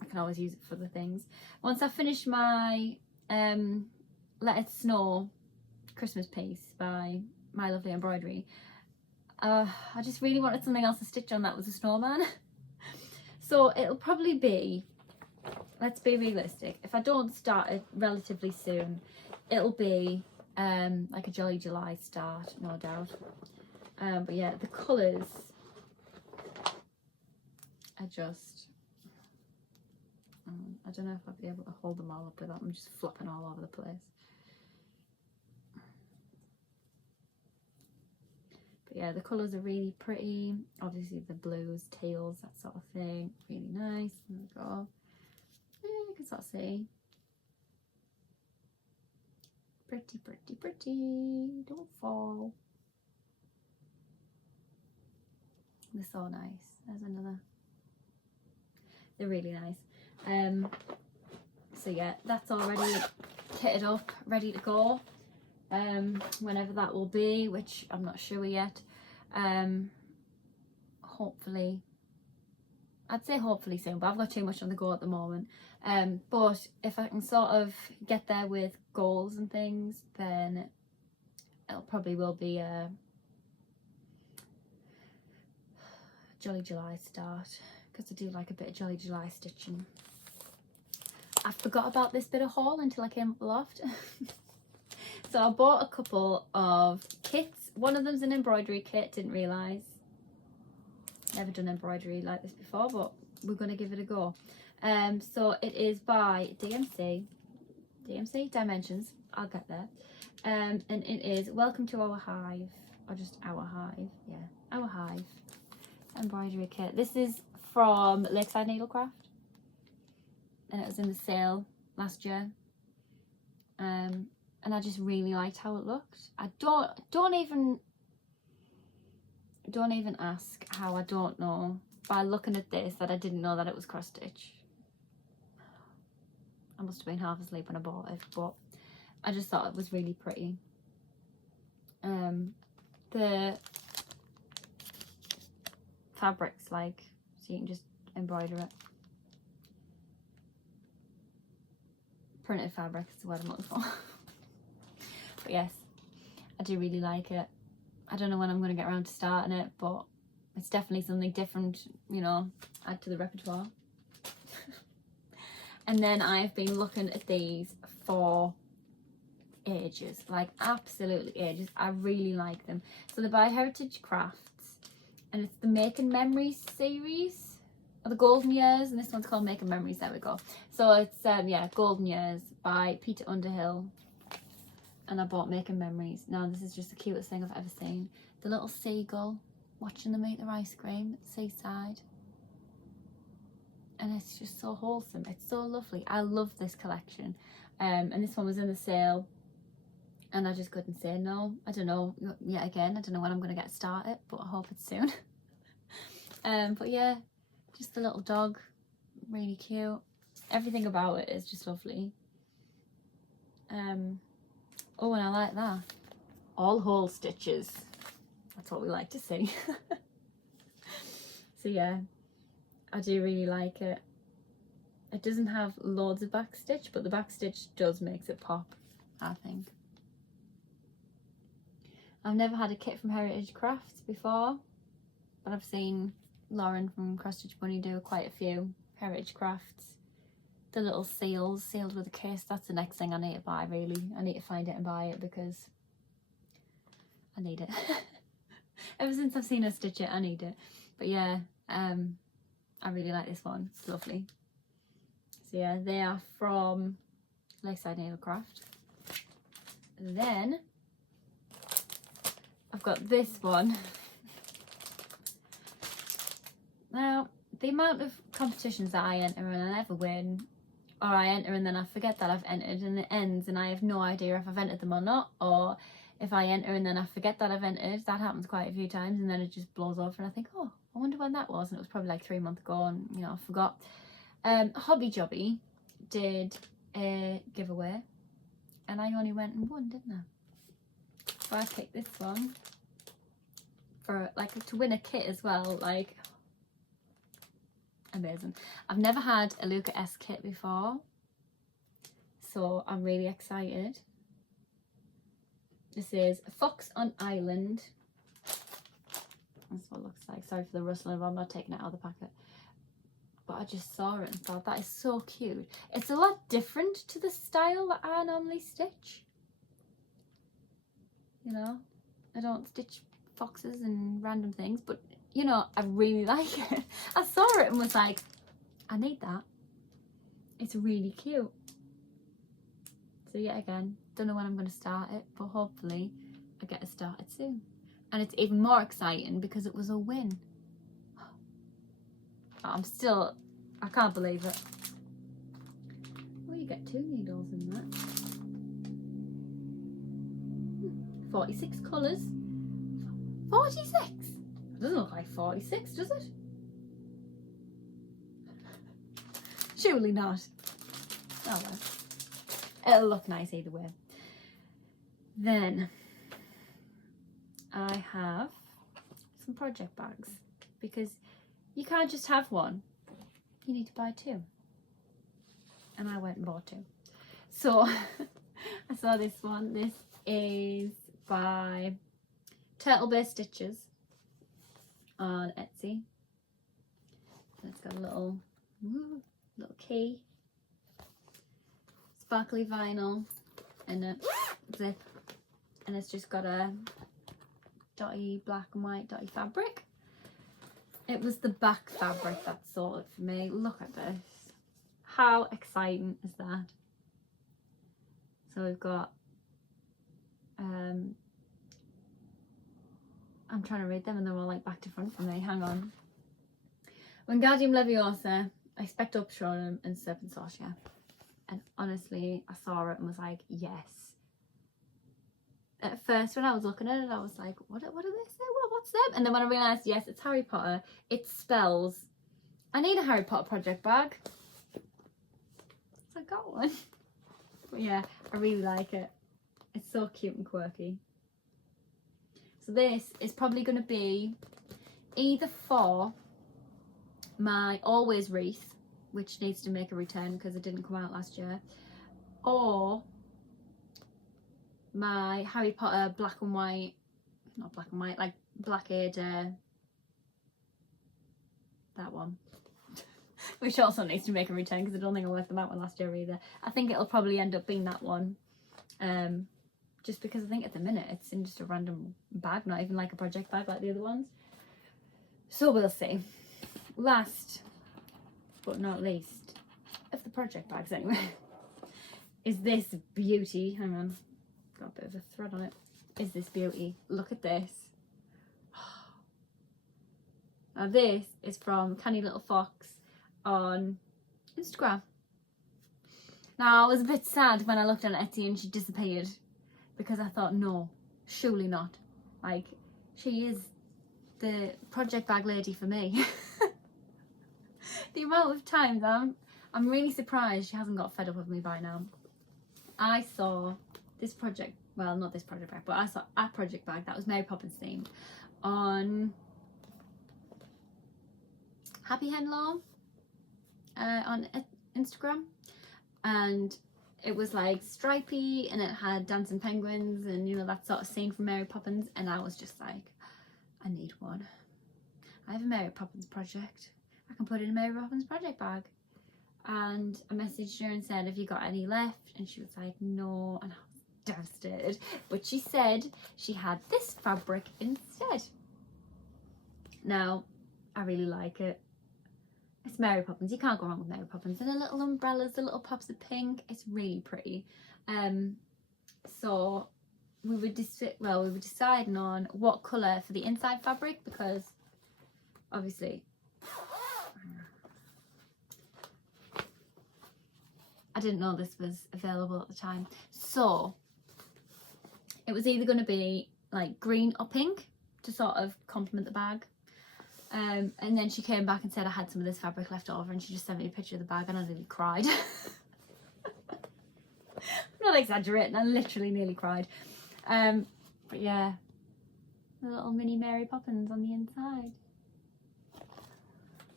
I can always use it for the things. Once I finish my Let It Snow Christmas piece by My Lovely Embroidery, I just really wanted something else to stitch on that was a snowman. So it'll probably be, let's be realistic, if I don't start it relatively soon, it'll be like a Jolly July start, no doubt. But yeah, the colours are just, I don't know if I'll be able to hold them all up without them just flopping all over the place. But yeah, the colours are really pretty. Obviously the blues, teals, that sort of thing. Really nice. There we go. Yeah, you can sort of see. Pretty, pretty, pretty. Don't fall. They're so nice. There's another. They're really nice. So yeah, that's already kitted up, ready to go. Whenever that will be, which I'm not sure yet. Hopefully, I'd say hopefully soon, but I've got too much on the go at the moment. But if I can sort of get there with goals and things, then it probably will be a Jolly July start, because I do like a bit of Jolly July stitching. I forgot about this bit of haul until I came up the loft. So I bought a couple of kits. One of them's an embroidery kit, didn't realise. Never done embroidery like this before, but we're going to give it a go. So it is by DMC Dimensions, I'll get there. And it is Welcome to Our Hive, or just Our Hive, yeah, Our Hive embroidery kit. This is from Lakeside Needlecraft, and it was in the sale last year. And I just really liked how it looked. I don't even ask how I don't know by looking at this that I didn't know that it was cross stitch. I must have been half asleep when I bought it, but I just thought it was really pretty. The fabric's like, so you can just embroider it. Printed fabric is the word I'm looking for. But yes, I do really like it. I don't know when I'm going to get around to starting it, but it's definitely something different, you know, add to the repertoire. And then I've been looking at these for ages, like absolutely ages. I really like them. So they're by Heritage Crafts, and it's the Making Memories series, or the Golden Years, and this one's called Making Memories. There we go. So it's yeah, Golden Years by Peter Underhill. And I bought Making Memories. Now this is just the cutest thing I've ever seen. The little seagull watching them eat their ice cream at the seaside. And it's just so wholesome. It's so lovely. I love this collection. And this one was in the sale. And I just couldn't say no. I don't know, yet again, I don't know when I'm going to get started, but I hope it's soon. But yeah, just the little dog. Really cute. Everything about it is just lovely. Oh, and I like that. All whole stitches. That's what we like to see. So yeah, I do really like it. It doesn't have loads of back stitch, but the back stitch does makes it pop, I think. I've never had a kit from Heritage Crafts before, but I've seen Lauren from CrossStitch Bunny do quite a few Heritage Crafts. The little seals, sealed with a kiss, that's the next thing I need to buy, really. I need to find it and buy it because I need it. Ever since I've seen her stitch it, I need it. But yeah, I really like this one. It's lovely. So yeah, they are from Lakeside Needlecraft. Then I've got this one. Now, the amount of competitions that I enter and I never win, or I enter and then I forget that I've entered and it ends and I have no idea if I've entered them or not, or if I enter and then I forget that I've entered, that happens quite a few times, and then it just blows off and I think, oh, I wonder when that was, and it was probably like 3 months ago and, you know, I forgot. HobbyJobby did a giveaway and I only went and won, didn't I? So I picked this one for, like, to win a kit as well, like, amazing. I've never had a Luca S kit before, so I'm really excited. This is Fox on Island. That's what it looks like. Sorry for the rustling, I'm not taking it out of the packet. But I just saw it and thought, that is so cute. It's a lot different to the style that I normally stitch. You know, I don't stitch foxes and random things, but you know, I really like it. I saw it and was like, I need that. It's really cute. So yeah, again, don't know when I'm going to start it, but hopefully I get it started soon. And it's even more exciting because it was a win. I'm still, I can't believe it. Oh, you get 2 needles in that. 46 colours. 46? It doesn't look like 46, does it? Surely not. Oh well. It'll look nice either way. Then I have some project bags, because you can't just have one, you need to buy 2. And I went and bought 2. So I saw this one. This is by TurtleBayStitches on Etsy. It's got a little key, sparkly vinyl, and a zip, and it's just got a dotty black and white dotty fabric. It was the back fabric that sold it for me. Look at this. How exciting is that? So we've got I'm trying to read them and they're all like back to front for me. Hang on. Wingardium Leviosa, Expectorption and Serpent Sorcia. And honestly, I saw it and was like, yes. At first, when I was looking at it, I was like, what do they say? What's them? And then when I realised, yes, it's Harry Potter, it spells. I need a Harry Potter project bag. So I got one. But yeah, I really like it. It's so cute and quirky. So this is probably going to be either for my Always wreath, which needs to make a return because it didn't come out last year, or my Harry Potter black and white, not black and white, like black-eared, that one, which also needs to make a return because I don't think I left them out one last year either. I think it'll probably end up being that one, just because I think at the minute it's in just a random bag, not even like a project bag like the other ones. So we'll see. Last but not least of the project bags anyway is this beauty. Hang on, got a bit of a thread on it. Is this beauty. Look at this. Now this is from CannyLittelFox on Instagram. Now I was a bit sad when I looked on Etsy and she disappeared, because I thought, no, surely not. Like, she is the project bag lady for me. The amount of times I'm really surprised she hasn't got fed up with me by now. I saw this project, well, not this project bag, but I saw a project bag that was Mary Poppins themed on Happy Hen Law on Instagram, and it was like stripy and it had dancing penguins and, you know, that sort of scene from Mary Poppins, and I was just like, I need one. I have a Mary Poppins project. I can put it in a Mary Poppins project bag. And I messaged her and said, have you got any left? And she was like, no, and I was devastated. But she said she had this fabric instead. Now, I really like it. It's Mary Poppins. You can't go wrong with Mary Poppins. And the little umbrellas, the little pops of pink. It's really pretty. So we were deciding on what colour for the inside fabric, because obviously I didn't know this was available at the time. So it was either going to be like green or pink to sort of complement the bag. And then she came back and said I had some of this fabric left over, and she just sent me a picture of the bag, and I nearly cried. I'm not exaggerating, I literally nearly cried. But yeah, the little mini Mary Poppins on the inside.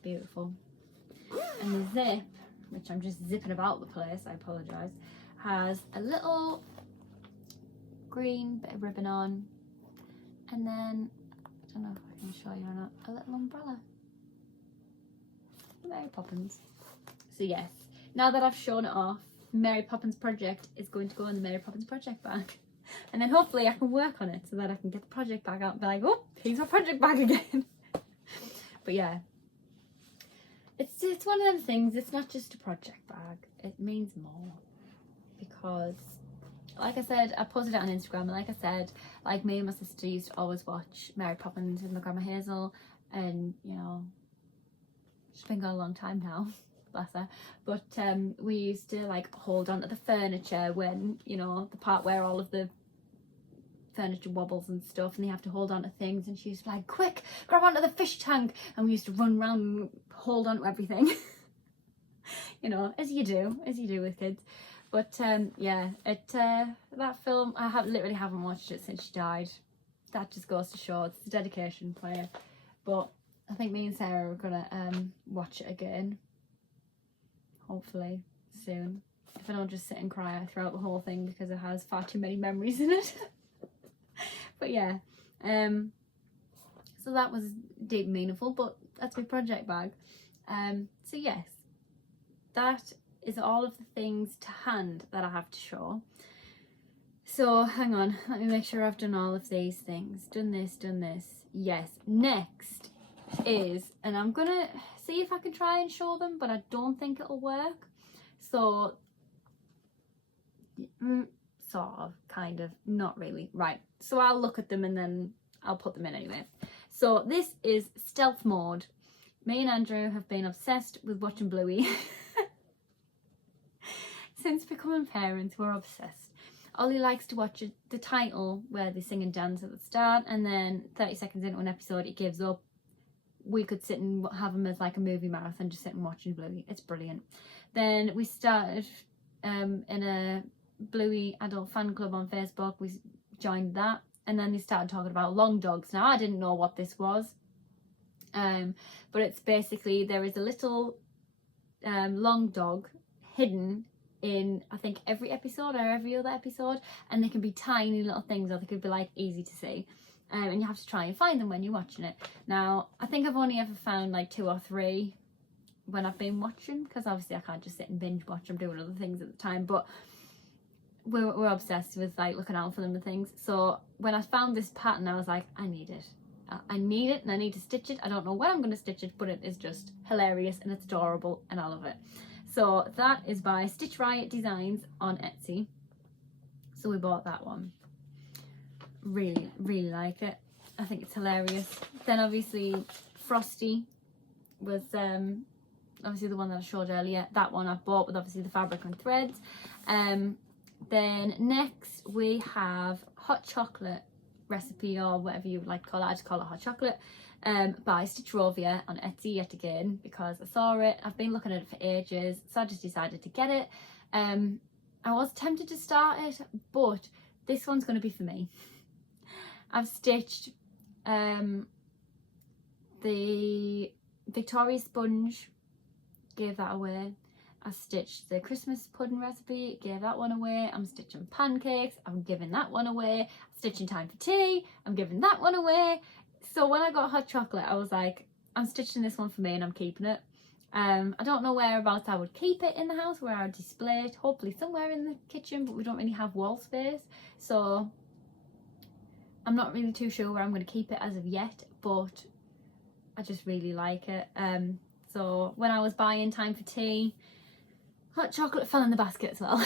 Beautiful. And the zip, which I'm just zipping about the place, I apologise, has a little green bit of ribbon on, and then, I don't know if I can show you or not, a little umbrella. Mary Poppins. So yes, now that I've shown it off, Mary Poppins project is going to go in the Mary Poppins project bag. And then hopefully I can work on it so that I can get the project bag out and be like, oh, here's my project bag again. But yeah, it's one of them things, it's not just a project bag, it means more. Because, like I said, I posted it on Instagram, and like I said, like me and my sister used to always watch Mary Poppins with my grandma Hazel, and you know, she's been gone a long time now, bless her, but we used to like hold on to the furniture when, you know, the part where all of the furniture wobbles and stuff, and they have to hold on to things, and she used to be like, quick, grab onto the fish tank, and we used to run around and hold on to everything. You know, as you do with kids. But yeah, that film, I literally haven't watched it since she died. That just goes to show it's a dedication player. But I think me and Sarah are gonna watch it again, hopefully soon, if I don't just sit and cry throughout the whole thing because it has far too many memories in it. But yeah, so that was deep and meaningful, but that's my project bag. So yes, that is all of the things to hand that I have to show. So hang on, let me make sure I've done all of these things. Done this. Yes, next is, and I'm gonna see if I can try and show them, but I don't think it'll work. So sort of, kind of, not really. Right, so I'll look at them and then I'll put them in anyway. So this is stealth mode. Me and Andrew have been obsessed with watching Bluey. Since becoming parents, we're obsessed. Ollie likes to watch the title where they sing and dance at the start, and then 30 seconds into an episode, he gives up. We could sit and have him as like a movie marathon, just sitting watching Bluey. It's brilliant. Then we started in a Bluey adult fan club on Facebook. We joined that, and then they started talking about long dogs. Now, I didn't know what this was, but it's basically, there is a little long dog hidden in, I think, every episode or every other episode, and they can be tiny little things, or they could be like easy to see, and you have to try and find them when you're watching it. Now, I think I've only ever found like 2 or 3 when I've been watching, because obviously I can't just sit and binge watch, I'm doing other things at the time, but we're obsessed with like looking out for them and things. So when I found this pattern, I was like, I need it, and I need to stitch it. I don't know when I'm going to stitch it, but it is just hilarious and it's adorable and I love it. So that is by StitchRiotDesigns on Etsy. So we bought that one. Really, really like it. I think it's hilarious. Then obviously Frosty was obviously the one that I showed earlier. That one I've bought with obviously the fabric and threads. Then next we have hot chocolate recipe, or whatever you would like to call it. I just call it hot chocolate. By Stitchrovia on Etsy yet again, because I saw it. I've been looking at it for ages, so I just decided to get it. I was tempted to start it, but this one's going to be for me. I've stitched the Victoria sponge, gave that away. I stitched the Christmas pudding recipe, gave that one away. I'm stitching pancakes, I'm giving that one away. Stitching time for tea, I'm giving that one away. So when I got hot chocolate, I was like, I'm stitching this one for me and I'm keeping it. I don't know whereabouts I would keep it in the house, where I would display it. Hopefully somewhere in the kitchen, but we don't really have wall space. So I'm not really too sure where I'm going to keep it as of yet, but I just really like it. So when I was buying time for tea, hot chocolate fell in the basket as well.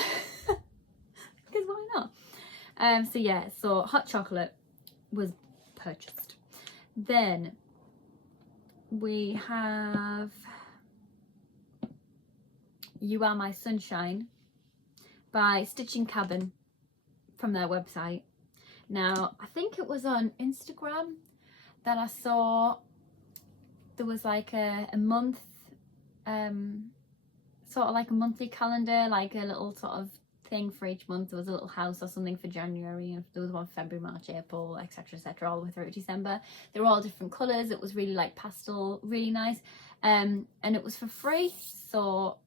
Because why not? So yeah, so hot chocolate was purchased. Then we have You Are My Sunshine by Stitching Cabin from their website. Now, I think it was on Instagram that I saw there was like a month, sort of like a monthly calendar, like a little sort of thing for each month. There was a little house or something for January, and there was one for February, March, April, etc., all the way through December. They were all different colours. It was really like pastel, really nice, and it was for free. So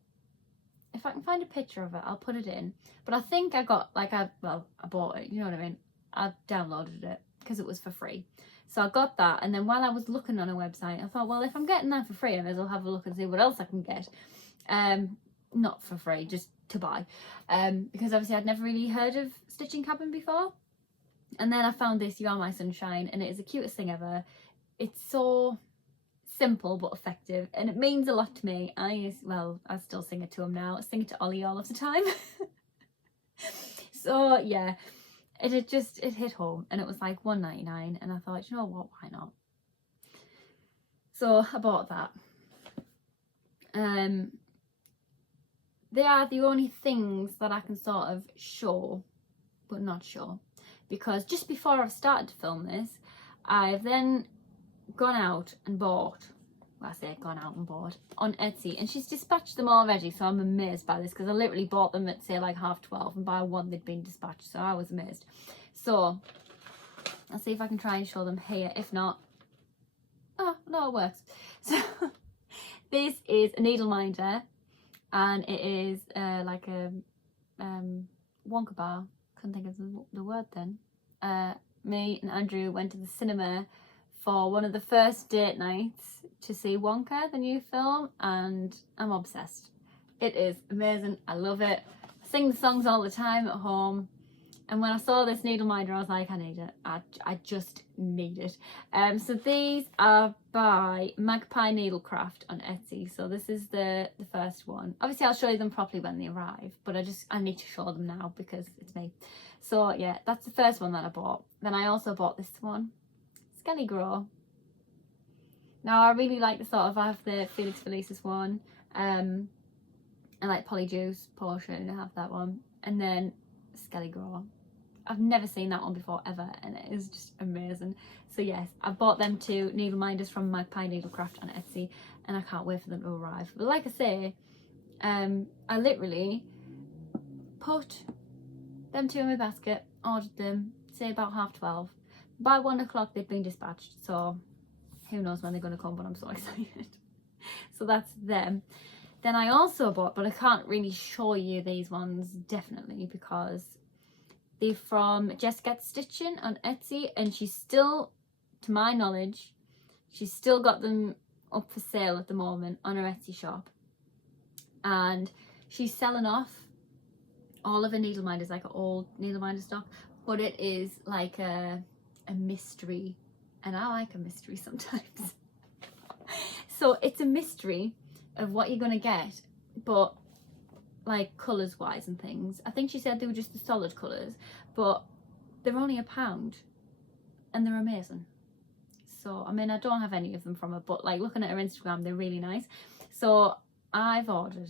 if I can find a picture of it, I'll put it in. But I think I got like I bought it, you know what I mean? I downloaded it because it was for free. So I got that, and then while I was looking on a website, I thought, well, if I'm getting that for free, I may as well have a look and see what else I can get. Not for free, just to buy, because obviously I'd never really heard of Stitching Cabin before. And then I found this You Are My Sunshine, and it is the cutest thing ever. It's so simple but effective, and it means a lot to me. I still sing it to him now. I sing it to Ollie all of the time. So yeah, it hit home, and it was like $1.99, and I thought, you know what, why not? So I bought that. They are the only things that I can sort of show, but not show, because just before I've started to film this, I've then gone out and bought, well, I say gone out and bought, on Etsy, and she's dispatched them already, so I'm amazed by this, because I literally bought them at, say, like 12:30, and by 1 they'd been dispatched, so I was amazed. So I'll see if I can try and show them here. If not, oh no, it works. So this is a needle minder, and it is like a Wonka bar. Couldn't think of the word then. Me and Andrew went to the cinema for one of the first date nights to see Wonka, the new film, and I'm obsessed. It is amazing. I love it. I sing the songs all the time at home. And when I saw this needle minder, I was like, I need it. I just need it. So these are by Magpie Needlecraft on Etsy. So this is the first one. Obviously, I'll show you them properly when they arrive, but I need to show them now because it's me. So yeah, that's the first one that I bought. Then I also bought this one, Skelly Grow. Now I really like the sort of, I have the Felix Felicis one. I like Polyjuice Potion, I have that one. And then Skelly Grow. I've never seen that one before ever, and it is just amazing. So yes, I bought them two needle minders from Magpie Needlecraft on Etsy, and I can't wait for them to arrive. But like I say, I literally put them two in my basket, ordered them, say about 12:30. By 1 o'clock they'd been dispatched, so who knows when they're going to come, but I'm so excited. So that's them. Then I also bought, but I can't really show you these ones definitely because they're from Jess Gets Stitching on Etsy, and she's still, to my knowledge, she's still got them up for sale at the moment on her Etsy shop, and she's selling off all of her needle minders, like an old needle minder stock, but it is like a mystery, and I like a mystery sometimes. So it's a mystery of what you're gonna get, but like colours wise and things. I think she said they were just the solid colours, but they're only £1 and they're amazing. So I mean, I don't have any of them from her, but like looking at her Instagram, they're really nice. So I've ordered,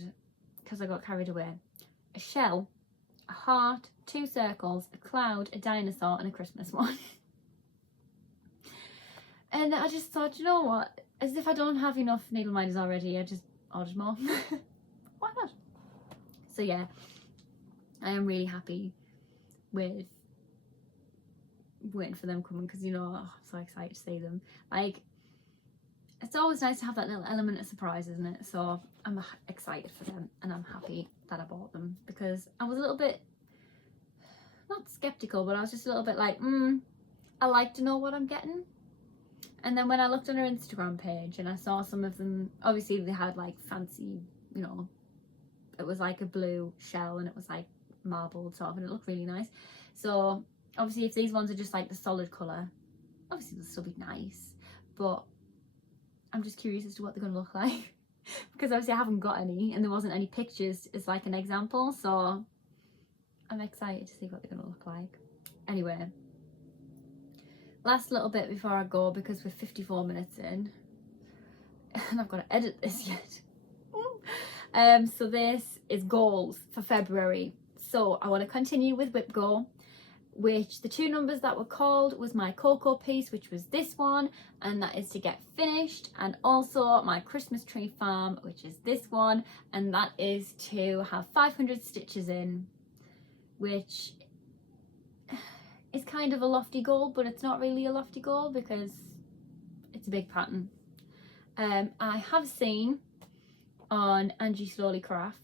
because I got carried away, a shell, a heart, 2 circles, a cloud, a dinosaur, and a Christmas one. And I just thought, you know what, as if I don't have enough needle minders already, I just ordered more. Why not? So yeah, I am really happy with waiting for them coming, because, you know, I'm so excited to see them. Like, it's always nice to have that little element of surprise, isn't it? So I'm excited for them, and I'm happy that I bought them, because I was a little bit, not skeptical, but I was just a little bit like, I like to know what I'm getting. And then when I looked on her Instagram page and I saw some of them, obviously they had like fancy, you know, it was like a blue shell and it was like marbled sort of, and it looked really nice. So obviously if these ones are just like the solid colour, obviously they'll still be nice, but I'm just curious as to what they're going to look like. Because obviously I haven't got any, and there wasn't any pictures as like an example, so I'm excited to see what they're going to look like. Anyway, last little bit before I go, because we're 54 minutes in and I've got to edit this yet. So this is goals for February. So I want to continue with Whip Go, which the two numbers that were called was my cocoa piece, which was this one, and that is to get finished, and also my Christmas tree farm, which is this one, and that is to have 500 stitches in, which is kind of a lofty goal, but it's not really a lofty goal because it's a big pattern. I have seen on Angie Slowly Crafts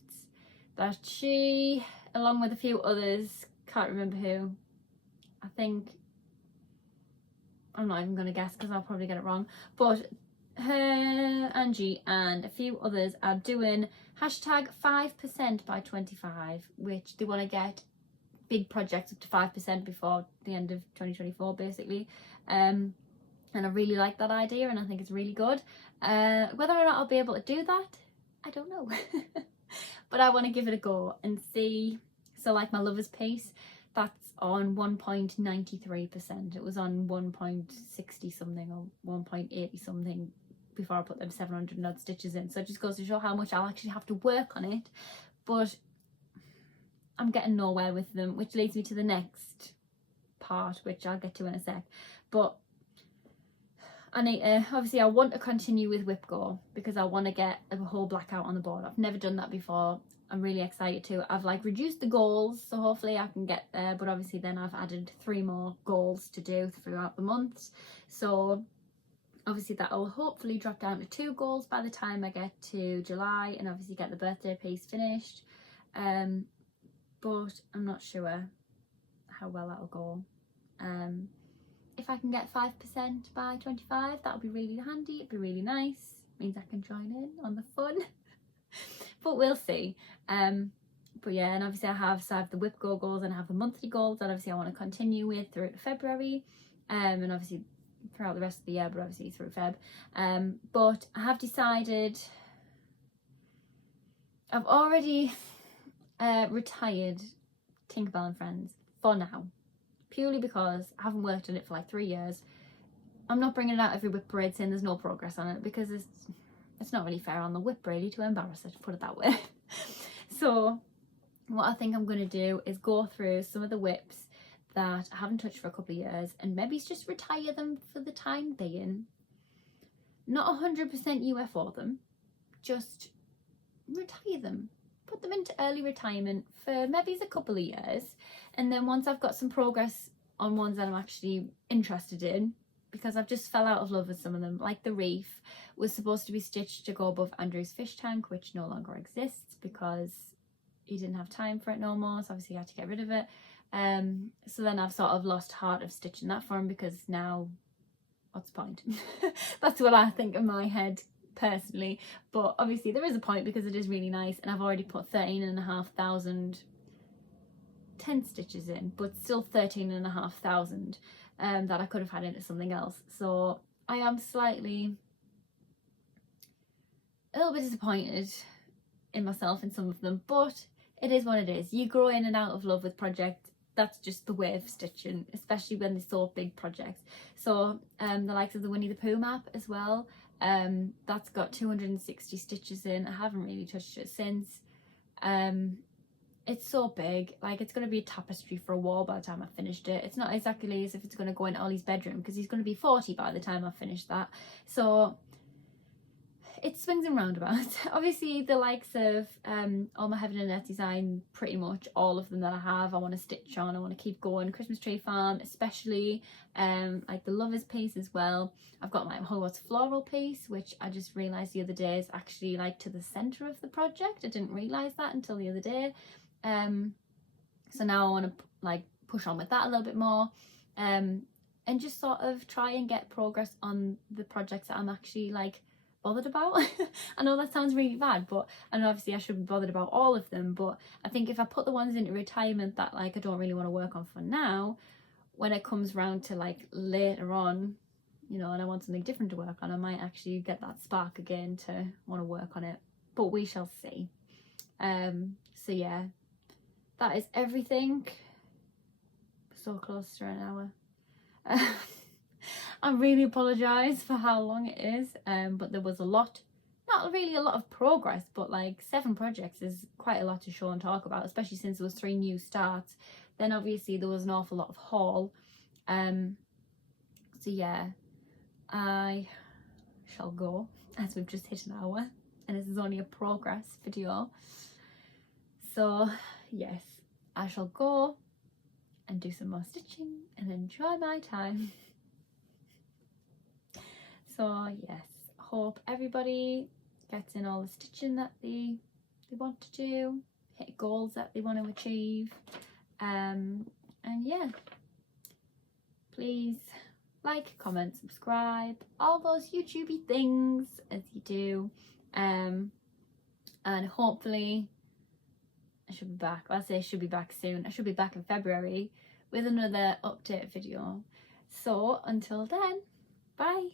that she, along with a few others, can't remember who, I think, I'm not even going to guess because I'll probably get it wrong, but her, Angie, and a few others are doing hashtag 5% by 25, which they want to get big projects up to 5% before the end of 2024 basically. And I really like that idea, and I think it's really good. Whether or not I'll be able to do that, I don't know. But I want to give it a go and see. So like my Lovers piece, that's on 1.93%. It was on 1.60 something or 1.80 something before I put them 700 odd stitches in. So it just goes to show how much I'll actually have to work on it. But I'm getting nowhere with them, which leads me to the next part, which I'll get to in a sec. But I need to, obviously I want to continue with Whip Go because I want to get a whole blackout on the board. I've never done that before. I'm really excited to. I've like reduced the goals, so hopefully I can get there, but obviously then I've added 3 more goals to do throughout the months. So obviously that will hopefully drop down to 2 goals by the time I get to July, and obviously get the birthday piece finished. But I'm not sure how well that'll go. If I can get 5% by 25, that would be really handy. It'd be really nice. Means I can join in on the fun. But we'll see. But yeah, and obviously I have the Whip Go goals, and I have the monthly goals that obviously I want to continue with through February, and obviously throughout the rest of the year, but obviously through Feb. But I have decided, I've already retired Tinkerbell and Friends for now, purely because I haven't worked on it for like 3 years. I'm not bringing it out every whip parade saying there's no progress on it, because it's not really fair on the whip really to embarrass her, to put it that way. So what I think I'm going to do is go through some of the whips that I haven't touched for a couple of years, and maybe just retire them for the time being. Not 100% UFO them, just retire them. Put them into early retirement for maybe a couple of years, and then once I've got some progress on ones that I'm actually interested in, because I've just fell out of love with some of them. Like the reef was supposed to be stitched to go above Andrew's fish tank, which no longer exists because he didn't have time for it no more, so obviously he had to get rid of it. So then I've sort of lost heart of stitching that for him, because now what's the point? That's what I think in my head personally, but obviously there is a point because it is really nice, and I've already put 13,500 10 stitches in, but still 13,500 that I could have had into something else. So I am slightly a little bit disappointed in myself in some of them, but it is what it is. You grow in and out of love with projects. That's just the way of stitching, especially when they're so big projects. So the likes of the Winnie the Pooh map as well, that's got 260 stitches in. I haven't really touched it since. It's so big, like it's going to be a tapestry for a wall by the time I've finished it. It's not exactly as if it's going to go in Ollie's bedroom, because he's going to be 40 by the time I've finished that. So it swings and roundabouts. Obviously the likes of all my Heaven and Earth design, pretty much all of them that I have, I want to stitch on. I want to keep going. Christmas Tree Farm especially, like the Lovers piece as well. I've got my Hogwarts floral piece, which I just realised the other day is actually like to the centre of the project. I didn't realise that until the other day. So now I want to like push on with that a little bit more, and just sort of try and get progress on the projects that I'm actually like bothered about. I know that sounds really bad, but and obviously I should be bothered about all of them, but I think if I put the ones into retirement that like I don't really want to work on for now, when it comes round to like later on, you know, and I want something different to work on, I might actually get that spark again to want to work on it, but we shall see. So yeah, that is everything. So close to an hour. I really apologise for how long it is, but there was a lot not really a lot of progress, but like 7 projects is quite a lot to show and talk about, especially since there was 3 new starts. Then obviously there was an awful lot of haul. So yeah, I shall go, as we've just hit an hour and this is only a progress video. So yes, I shall go and do some more stitching and enjoy my time. So yes, hope everybody gets in all the stitching that they want to do, hit goals that they want to achieve, and yeah, please like, comment, subscribe, all those YouTubey things as you do, and hopefully I should be back. Well, I say I should be back soon. I should be back in February with another update video. So until then, bye.